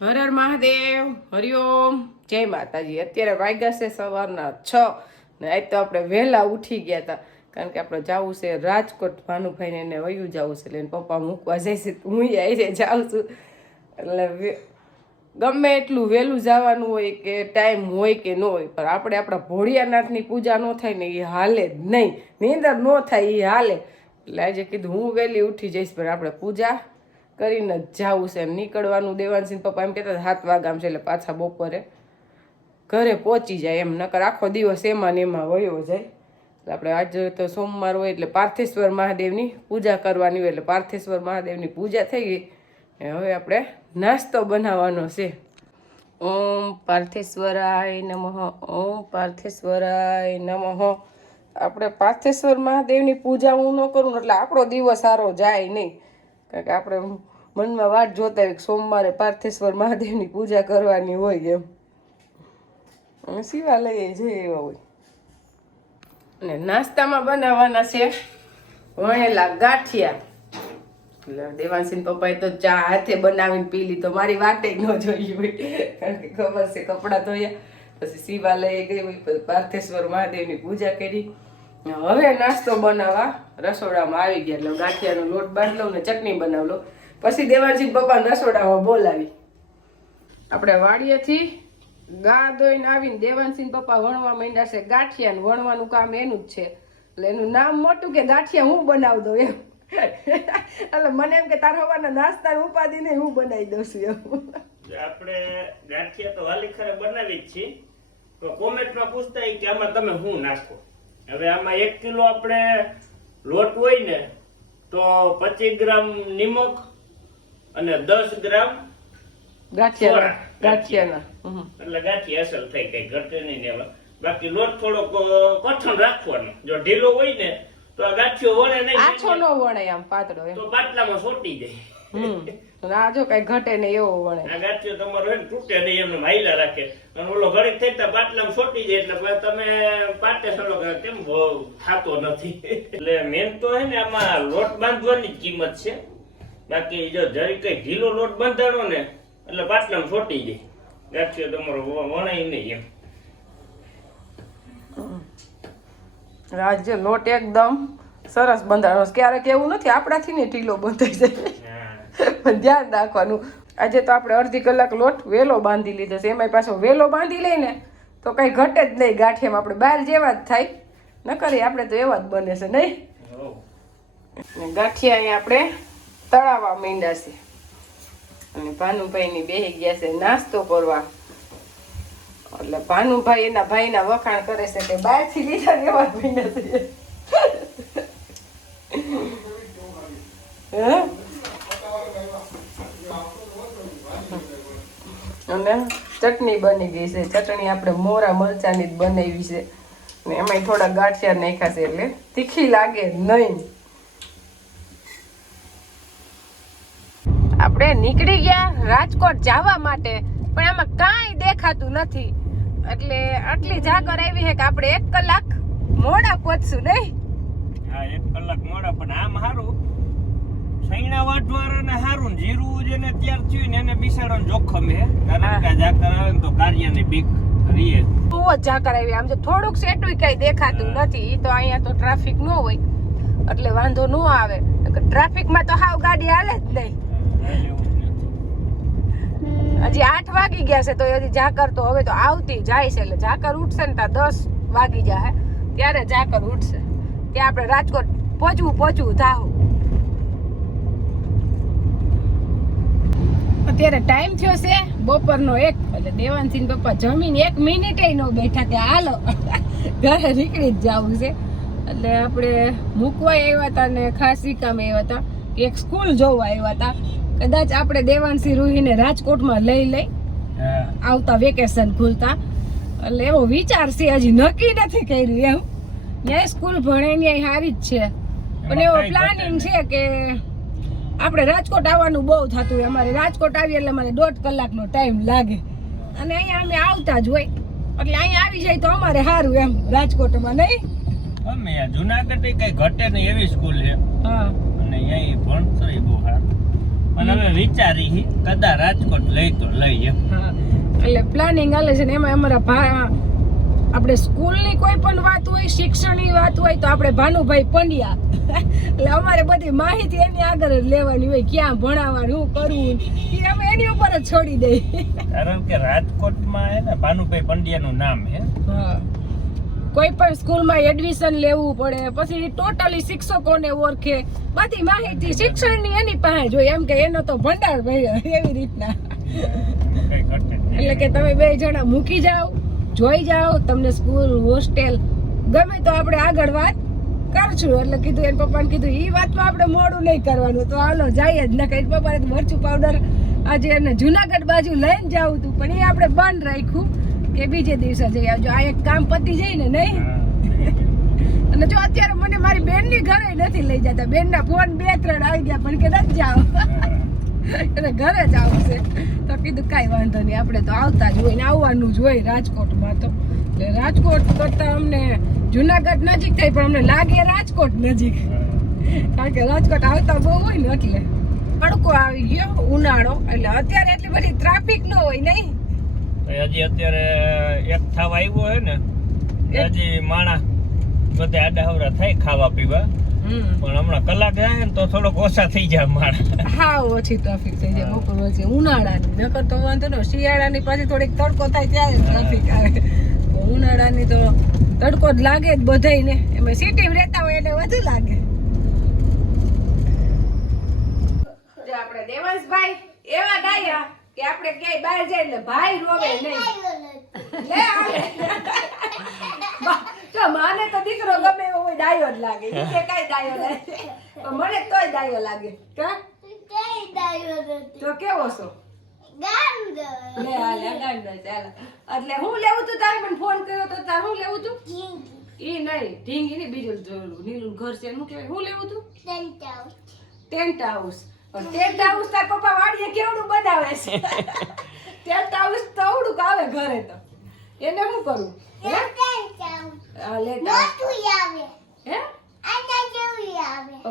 હર હર મહાદેવ, હરિઓમ, જય માતાજી. અત્યારે વાગ્યા છે સવારના 6 ને આજ તો આપણે વહેલા ઉઠી ગયા હતા કારણ કે આપણે જવું છે રાજકોટ. ભાનુભાઈને એને વયું જવું છે એટલે પપ્પા મૂકવા જાય છે, હું આવી જાઉં છું. એટલે ગમે એટલું વહેલું જવાનું હોય કે ટાઈમ હોય કે ન હોય, પણ આપણે આપણા ભોળિયાનાથની પૂજા ન થાય ને એ હાલે જ નહીં, નીંદર ન થાય એ હાલે. એટલે આજે કીધું હું વહેલી ઉઠી જઈશ, પણ આપણે પૂજા કરીને જ જવું છે. નીકળવાનું દેવાનસિંહ પપ્પા એમ કહેતા 7 વાગ્યામાં છે એટલે પાછા બપોરે ઘરે પહોંચી જાય એમ, નકર આખો દિવસ એમાં ને એમાં વયો જાય. એટલે આપણે આજે તો સોમવાર હોય એટલે પાર્થેશ્વર મહાદેવની પૂજા કરવાની હોય, એટલે પાર્થેશ્વર મહાદેવની પૂજા થઈ ગઈ. હવે આપણે નાસ્તો બનાવવાનો છે. ઓમ પાર્થેશ્વરાય નમઃ, ઓમ પાર્થેશ્વરાય નમઃ. આપણે પાર્થેશ્વર મહાદેવની પૂજા હું ન કરું એટલે આપણો દિવસ સારો જાય નહીં, કારણ કે આપણે મનમાં વાટ જોતા હોય કે સોમવારે પાર્થેશ્વર મહાદેવની પૂજા કરવાની હોય એમ, અમે શિવાલયે જઈએ એવા હોય. અને નાસ્તામાં બનાવવાના છે વણેલા ગાંઠિયા. એટલે દેવાંશીન પપ્પાએ તો ચા હાથે બનાવીને પી લીધો, મારી વાટે ન જોઈ હોય કારણ કે ખબર છે કપડાં ધોયા, પછી શિવાલયે ગઈ હોય, પછી પાર્થેશ્વર મહાદેવની પૂજા કરી. હવે નાસ્તો બનાવવા રસોડામાં આવી ગયા. એટલે ગાંઠિયાનો લોટ બાંધ લઉં ને ચટણી બનાવ લઉં, પછી દેવાંશી પપ્પા રસોડામાં બોલાવી. આપણે વાડીએથી ગા દોઈને આવીને દેવાંશી પપ્પા વણવા માંડ્યા છે ગાંઠિયા, ને વણવાનું કામ એનું જ છે. એટલે એનું નામ મોટું કે ગાંઠિયા હું બનાવી દઉં એમ. એટલે મને એમ કે તાર હવાના નાસ્તા ઉપાદી ને હું બનાવી દઉં છું એમ. આપણે ગાંઠિયા તો વાલી ખરે બનાવી જ છીએ, તો કોમેન્ટમાં પૂછતા હોય કે આમાં તમે શું નાખો. હવે આમાં 1 કિલો આપણે લોટ હોય ને તો 25 ગ્રામ નિમક અને 10 ગ્રામ ગાંઠિયાના એટલે ગાંઠિયા અસલ થઈ કઈ ઘટે નહીં ને. બાકી લોટ થોડોક કઠણ રાખવાનો, જો ઢીલો હોય ને તો આ ગાંઠિયો વળે નહીં, આછો નો વણે આમ પાતળો એમ, તો પાટલામાં સોટી જાય. આ જો કઈ ઘટે ને એવો વણે. આ ગાંઠિયો તમારો હોય ને તૂટે નહીં, એમને હાઈલા રાખે. અને ઓલો ઘડીક થઈ ત્યાં પાટલામાં સોટી જાય એટલે તમે પાટે સડો કેમ થતો નથી. એટલે મેન તો હે ને આમાં લોટ બાંધવાની જ કિંમત છે. બાકી જો જરી કઈ ઢીલો લોટ બાંધાડો ને એટલે પાટલામાં સોટી જાય, ગાંઠિયો તમારો વણાય નહીં એમ. રાજ્ય લોટ એકદમ સરસ બંધાણો. ક્યારેક એવું નથી આપણાથી ને ઢીલો બંધાઈ જાય, પણ ધ્યાન રાખવાનું. આજે તો આપણે અડધી કલાક લોટ વેલો બાંધી લીધો છે, એમાંય પાછો વેલો બાંધી લઈને તો કઈ ઘટે જ નહીં. ગાંઠિયામાં આપણે બહાર જેવા જ થાય, ન કરીએ આપણે તો એવા જ બને છે નહીં. ગાંઠિયા અહીંયા આપણે તળાવવા માંડ્યા છે અને ભાનુભાઈની બેહી ગયા છે નાસ્તો કરવા. એટલે ભાનુભાઈ એના ભાઈના વખાણ કરે છે કે બહારથી લીધા એવા જ માંડ્યા છે. અને ચટણી બની ગઈ છે. ચટણી આપણે મોરા મરચાની જ બનાવી છે ને એમાંય થોડા ગાંઠિયા નાખ્યા છે એટલે તીખી લાગે નહીં. આપણે નીકળી ગયા રાજકોટ જવા માટે, પણ આમાં કાંઈ દેખાતું નથી. એટલે આટલી જાગર આવી છે કે આપણે 1 કલાક મોડા પહોંચશું નહીં. હા 1 કલાક મોડા, પણ આમ હારું સૈણા વાઢવાળાને હારું, જીરું જેને તૈયાર થયું ને એને બિસાડવાનું જોખમ હે, કારણ કે જાકર આવે ને તો કાર્યની બીક રીએ. બહુ જ જાકર આવી. આમ જો થોડુંક સેટું કઈ દેખાતું નથી. ઈ તો અહીંયા તો ટ્રાફિક ન હોય એટલે વાંધો ન આવે. ટ્રાફિકમાં તો હાવ ગાડી હાલે જ નહીં. હજી 8 વાગી ગયા છે તો હજી ઝાકર તો હવે તો આવતી જાય છે. એટલે ઝાકર ઉઠશે ને ત્યાં 10 વાગી જાય ત્યારે ઝાકર ઉઠશે, ત્યાં આપણે રાજકોટ પહોંચવું થાવું. અત્યારે ટાઈમ થયો છે બપોરનો 1. એટલે દેવાનસિંહ પપ્પા જમીને 1 મિનિટે ન બેઠા કે હાલો ઘરે નીકળી જ જવું છે. એટલે આપણે મૂકવા આવ્યા હતા ને ખાસ કામ આવ્યા હતા કે એક સ્કૂલ જોવા આવ્યા હતા. કદાચ આપણે દેવાંશી રૂહીને રાજકોટમાં લઈ આવતા વેકેશન ખુલતા, એટલે એવો વિચાર છે. હજી નક્કી નથી કર્યું એમ. ત્યાં સ્કૂલ ભણે ત્યાં સારી જ છે, પણ એવો પ્લાનિંગ છે કે આપણે રાજકોટ આવવાનું બહુ થતું હોય. અમારે રાજકોટ આવીએ એટલે મને 1.5 કલાકનો ટાઈમ લાગે, અને અહીંયા અમે આવતા જ હોય એટલે અહીંયા આવી જાય તો અમારે સારું એમ રાજકોટમાં નહીં. અમે જુનાગઢ કઈ ઘટે નહીં એવી સ્કૂલ છે. હા, અને અહીં ભણતો એ બહુ સારું. અને હવે વિચારી કદાચ રાજકોટ લઈ તો લઈ આવી એમ. હા એટલે પ્લાનિંગ હાલે છે ને એમાં અમારા આપણે સ્કૂલની કોઈ પણ વાત હોય, શિક્ષણની વાત હોય તો આપણે ભાનુભાઈ પંડ્યા એટલે અમારે બધી માહિતી એની આગળ જ લેવાની હોય, ક્યાં ભણાવવાનું, શું કરવું, એ અમે એની ઉપર જ છોડી દઈએ. કારણ કે રાજકોટમાં હે ને ભાનુભાઈ પંડ્યાનું નામ હે. હા કોઈ પણ સ્કૂલમાં એડમિશન લેવું પડે, પછી ટોટલી શિક્ષકોને ઓળખે, બધી માહિતી શિક્ષણની એની પાસે જોઈએ, એમ કે એનો તો ભંડાર ભર્યો એવી રીતના. કઈ ઘટે નહીં. એટલે કે તમે બે જણા મૂકી જાઓ, જોઈ જાઓ, તમને સ્કૂલ હોસ્ટેલ ગમે તો આપણે આગળ વાત કરશું. એટલે કીધું એના પપ્પાને કીધું એ વાતમાં આપણે મોડું નહીં કરવાનું, તો હાલો જાય જ. ન કઈ પપ્પાને મરચું પાવડર આજે એને જુનાગઢ બાજુ લઈને જાવું હતું, પણ એ આપણે બંધ રાખ્યું કે બીજે દિવસે જઈ આવજો. આ એક કામ પતી જાય ને નહીં. અને જો અત્યારે મને મારી બેનની ઘરે નથી લઈ જતા, બેનના ફોન 2-3 આવી ગયા પણ કે નથી જાઓ અને ઘરે જ આવશે. તો કીધું કાંઈ વાંધો નહીં, આપણે તો આવતા જ હોય ને આવવાનું જ હોય રાજકોટમાં. તો એટલે રાજકોટ કરતાં અમને જુનાગઢ નજીક થાય, પણ અમને લાગે રાજકોટ નજીક, કારણ કે રાજકોટ આવતા બહુ હોય ને એટલે. તડકો આવી ગયો, ઉનાળો, એટલે અત્યારે એટલી બધી ટ્રાફિક ન હોય નહીં. હજી અત્યારે એક થાવ આવ્યો હે ને, હજી માણા બધા આડાહવરા થાય ખાવા પીવા, પણ હમણાં કલાક જાય ને તો થોડોક ઓછા થઈ જાય માણા. હા ઓછી ટ્રાફિક થઈ જાય બપોર વચ્ચે ઉનાળાની, નકર તો વાંધો ન. શિયાળાની પાછી થોડીક તડકો થાય ત્યારે ટ્રાફિક આવે. ઉનાળાની તો તડકો જ લાગે જ બધાયને, એમાં સિટીમાં રહેતા હોય એટલે વધુ લાગે. જો આપણે દેવાંશભાઈ એવા ડાયા કે આપણે ક્યાંય બહાર જાય એટલે ભાઈ રોવે નહીં. લે આવે જો માને તો દીકરો ગમે એવો હોય ડાયો જ લાગે, ઈ કે કાઈ ડાયો લાગે, પણ મને તોય ડાયો લાગે. કા તો કેવો છો? ગાંડો. લે હાલે ગાંડો ચાલ. એટલે હું લેવું તું તારે મને ફોન કર્યો તો તારે હું લેવું તું? ઈ નહીં ઢીંગી ની, બીજું નીલું ઘર છે શું કહેવાય, હું લેવું તું? Tent house. પણ ટેન્ટ હાઉસ તાર પપ્પા વાડીએ કેવડું બનાવે છે. ટેન્ટ હાઉસ તો આવડું આવે ઘરે, તો એને શું કરું?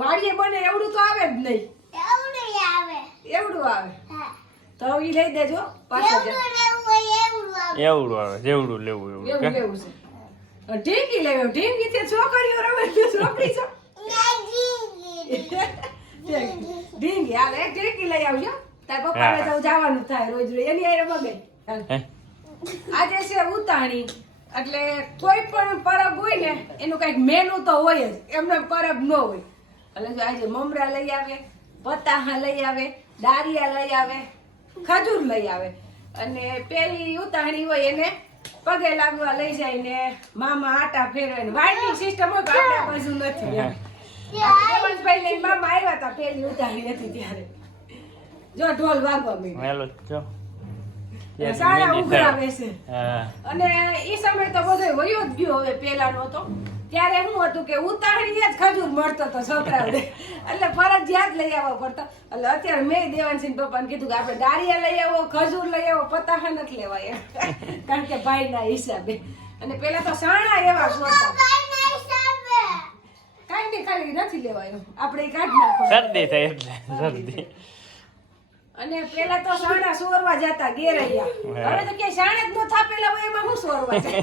વાડીએ બને એવડું તો આવે જ નહીં. એવડું આવે તો ઈ લઈ દેજો પાછા. એવડું આવે જેવડું લેવું એવું લેવું છે. ઢીંગી લેવો, ઢીંગી તે છોકરીઓ રમે છે, છોકરી છો ઢીંગી. હાલ એક ઢીંગી લઈ આવજો, તાર પપ્પાને તો જવાનું થાય રોજ રોજ એની હારે મગે. આજે છે ઉતાણી, એટલે કોઈ પણ પરબ હોય ને એનું કઈક મેનુ તો હોય જ, એમને પરબ ન હોય. એટલે જો આજે મમરા લઈ આવે, પતાહા લઈ આવે, દારિયા લઈ આવે, ખજૂર લઈ આવે, અને પેલી ઉતાણી હોય એને પગે લાગવા લઈ જાય ને મામા આટા ફેરવે ને વાઈટની સિસ્ટમ હોય, આપણે બાજુ નથી. દેવાંશભાઈ લઈને મામા આવ્યા હતા પેલી ઉતાણી હતી ત્યારે. જો ઢોલ વાગવા માંડ્યો, સારા ઉઘરાવે છે. અને ઈ સમય તો બધો વયો જ ગયો. હવે પેલાનો તો ત્યારે શું હતું કે ઉતાણી જ ખજૂર મળતો તો છોકરાઓને, એટલે ફરજિયાત લઈ આવવો પડતો. એટલે અત્યારે મેં દેવાંશી પપ્પાને કીધું કે આપણે દારિયા લઈ આવો, ખજૂર લઈ આવો, પતાહા નથી લેવાય કારણ કે ભાઈના હિસાબે. અને પેલા તો સાણા એવા હતા, કાંઈ નહીં, ખાલી નથી લેવાયો, આપણે કાઢ નાખો શરદી થાય એટલે શરદી. અને પેલા તો સાણા સોરવા જતા ગેરૈયા, હવે તો કે સાણા જ ન થાપેલા હોય એમાં હું સોરવા જાય.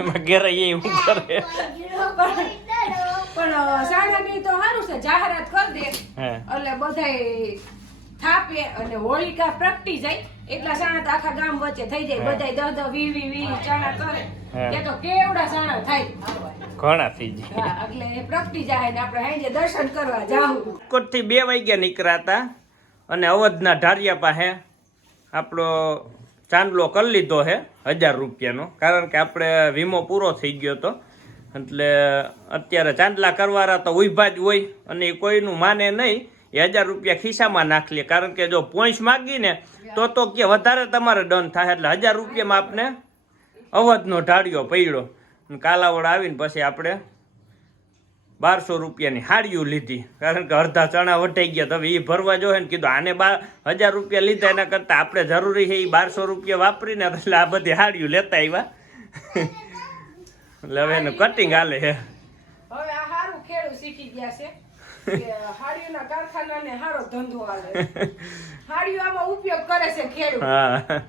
એમાં ગેરૈયા એવું કરે. પણ સાણાની તો સારું છે, જાહેરાત કરી દે એટલે બધાય થાપે અને હોળિકા પ્રગટી જાય. એટલા સાણા તો આખા ગામ વચ્ચે થઈ જાય, બધાય 10-20 સાણા કરે તે તો કેવડા સાણા થાય, ઘણા થઈ જાય. એટલે પ્રગટી જાય ને આપણે હાંજે દર્શન કરવા જાવું. કોટથી 2 વાગ્યા નીકળ્યા હતા અને અવધના ઢારિયા પાસે આપણો ચાંદલો કરી લીધો છે 1000 રૂપિયાનો, કારણ કે આપણે વીમો પૂરો થઈ ગયો હતો. એટલે અત્યારે ચાંદલા કરવાના તો ઉભા જ હોય અને કોઈનું માને નહીં. એ 1000 રૂપિયા ખિસ્સામાં નાખી લે, કારણ કે જો પોઈન્ટ માગીને તો કે વધારે તમારે ડન થાય. એટલે 1000 રૂપિયામાં આપણે અવધનો ઢાળિયો પડ્યો. કાલાવડ આવીને પછી આપણે 1200 રૂપિયાની હાડીઓ લીધી, કારણ કે અડધા ચણા વટાઈ ગયા. તો હવે એ ભરવા જોઈએ ને કીધું આને 1000 રૂપિયા લીધા, એના કરતાં આપણે જરૂરી છે એ 1200 રૂપિયા વાપરીને એટલે આ બધી હાડીઓ લેતા આવ્યા. એટલે હવે એનું કટિંગ હાલે છે. હવે આ સારું ખેડૂ શીખી ગયા છે. કે હાડીઓના કારખાનાને હારો ધંધો હાલે. હાડીઓ આમાં ઉપયોગ કરે છે ખેડૂત. હા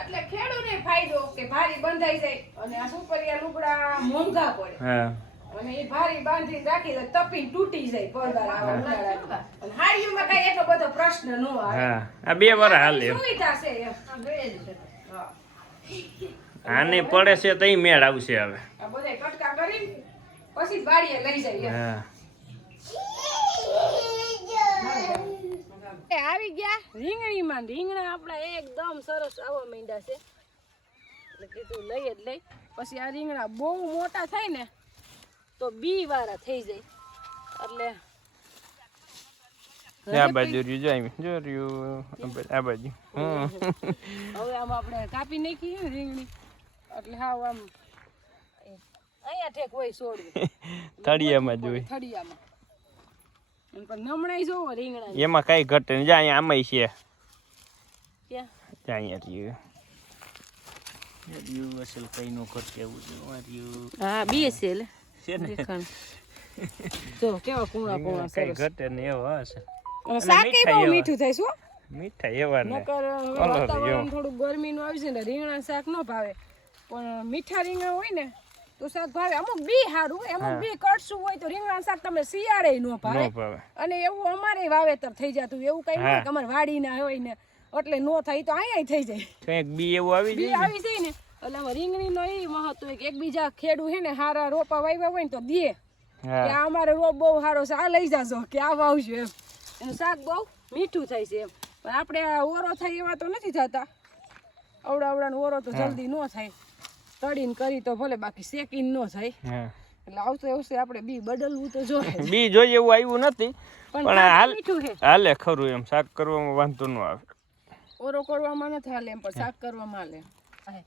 એટલે ખેડૂતને ફાયદો કે ભારી બંધાઈ જાય અને આ સુપરિયા લુગડા મોંઘા પડે. હા અને એ ભારી બાંધીને રાખી તો તપીને તૂટી જાય પડદાર આવા ઉનાળામાં. અને હાડીઓમાં કઈ એટલો બધો પ્રશ્ન ન આવે. હા આ 2 વાર હાલે એમ. સુવિધા છે એમ. હા. આને પડે છે તઈ મેળ આવશે હવે. આ બધાય કટકા કરીને પછી વાડીએ લઈ જાય એમ. હા આવી ગયા રીંગણીમાં. રીંગણા આપણા એકદમ સરસ આવવા માંડ્યા છે એટલે કીધું લઈ જ લઈ. પછી આ રીંગણા બહુ મોટા થાય ને તો બી વાળા થઈ જાય એટલે આ બાજુ રહ્યું જો રહ્યું આ બાજુ. હવે આમ આપણે કાપી નાખી ને રીંગણી એટલે હાવ આમ અહીંયા ઠેક હોય છોડવું તળિયામાં જોઈ થળિયામાં. પણ નમણાઈ જોવો રીંગણા એમાં કઈ ઘટે નહીં. જા અહીંયા આમાંય છે. ક્યાં જા અહીંયા રહ્યું અસલ કઈ નો ઘટે એવું રહ્યું. હા બી છે લે છે ને જો કેવા કુણા કુણા કઈ સરસ. ઘટે ને એવો હશે. શાકે બહુ મીઠું થાય શું મીઠા એવા ને નકર વાતાવરણ થોડું ગરમીનું આવી છે ને રીંગણા શાક ન ભાવે પણ મીઠા રીંગણા હોય ને તો શાક ભાવે. અમુક બી સારું અમુક બી કડસું હોય તો રીંગણા શાક તમે શિયાળે ન ભાવે. અને એવું અમારે વાવેતર થઈ જતું એવું કઈ નહીં કે અમારે વાડી ના હોય ને એટલે નો થાય તો અહીંયા થઈ જાય. કંઈક બી એવું આવી બી જાય આવી જાય ને એટલે આમાં રીંગણીનો એ મહત્વ કે એકબીજા ખેડૂ હે ને હારા રોપા વાવ્યા હોય ને તો દે કે આ અમારે રોપ બહુ સારો છે આ લઈ જાજો કે આ વાવજો એમ. એનું શાક બહુ મીઠું થાય છે એમ. પણ આપણે આ ઓરો થાય એવા તો નથી થતા. અવડાવડાનો ઓરો તો જલ્દી ન થાય. તળીને કરી તો ભલે બાકી શેકીને ન થાય. એટલે આવતો એવું છે આપણે બી બદલવું તો જોઈએ. બી જોઈએ એવું આવ્યું નથી પણ હાલ મીઠું છે હાલે ખરું એમ. શાક કરવામાં વાંધો ન આવે. ઓરો કરવામાં નથી હાલે એમ પણ શાક કરવામાં હાલે.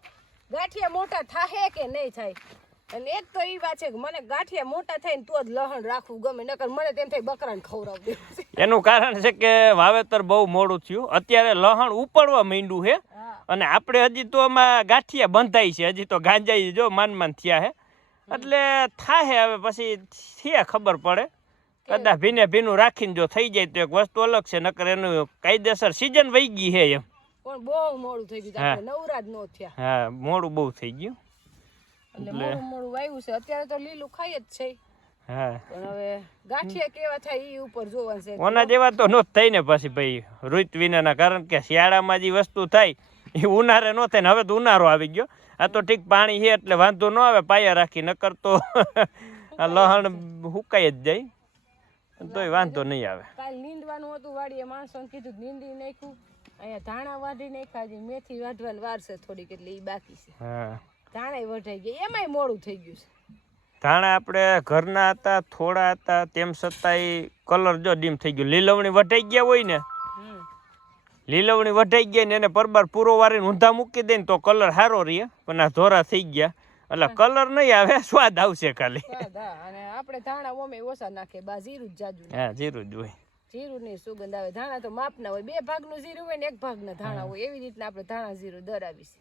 ગાંઠિયા મોટા થાય કે નહીં થાય અને એક તો એ વાત છે કે મને ગાંઠિયા મોટા થાય ને તો જ લહણ રાખવું ગમે નકર મને તેમ થાય બકરાને ખવડાવ દેવું. એનું કારણ છે કે વાવેતર બહુ મોડું થયું. અત્યારે લહણ ઉપડવા માંડ્યું છે અને આપણે હજી તો આમાં ગાંઠિયા બંધાય છે. હજી તો ગાંજાઈ જો માન થયા છે એટલે થાય હવે પછી થયા ખબર પડે. કદાચ ભીનું રાખીને જો થઈ જાય તો એક વસ્તુ અલગ છે. નકર એનું કાયદેસર સિઝન વહી ગઈ છે એમ. પણ બહુ મોડું થઈ ગયું આપણે નવરાજ નો થયા. હા મોડું બહુ થઈ ગયું એટલે મોડું વાવ્યું છે. અત્યારે તો લીલું ખાઈ જ છે. હા પણ હવે ગાંઠિયા કેવા થાય એ ઉપર જોવાનું છે. ઓના જેવા તો નો થાય ને પછી ભાઈ ઋતુ વિનાના. કારણ કે શિયાળામાં જે વસ્તુ થાય એ ઉનાળે નો થાય ને. હવે તો ઉનાળો આવી ગયો. આ તો ઠીક પાણી છે એટલે વાંધો ન આવે પાયા રાખી. નકર તો આ લહણ હુકાઈ જ જાય તોય વાંધો નહીં આવે. કાલ નીંદવાનું હતું વાડીએ માણસોને કીધું નીંદી નાખ્યું. અહીંયા ધાણા વાઢી નાખ્યા. હજી મેથી વાઢવાની વાર છે થોડીક એટલે એ બાકી છે. હા ધાણા વઢાઈ ગયા એમાંય મોડું થઈ ગયું છે. ધાણા આપણે ઘરના હતા થોડા હતા તેમ છતાંય કલર જો ડીમ થઈ ગયો. લીલવણી વઢાઈ ગયા હોય ને લીલવણી વઢાઈ ગયા ને એને પરબાર પૂરો વારીને ઊંધા મૂકી દે ને તો કલર સારો રહે. પણ આ ધોરા થઈ ગયા એટલે કલર નહીં આવે સ્વાદ આવશે ખાલી. અને આપણે ધાણા ઓમે ઓછા નાખે બા જીરું જ જાજુ. હા જીરું જ હોય. જીરું ની સુગંધ આવે. ધાણા તો માપના હોય. 2 ભાગનું જીરું હોય ને 1 ભાગના ધાણા હોય. એવી રીતના આપણે ધાણા જીરું દરાવી છે.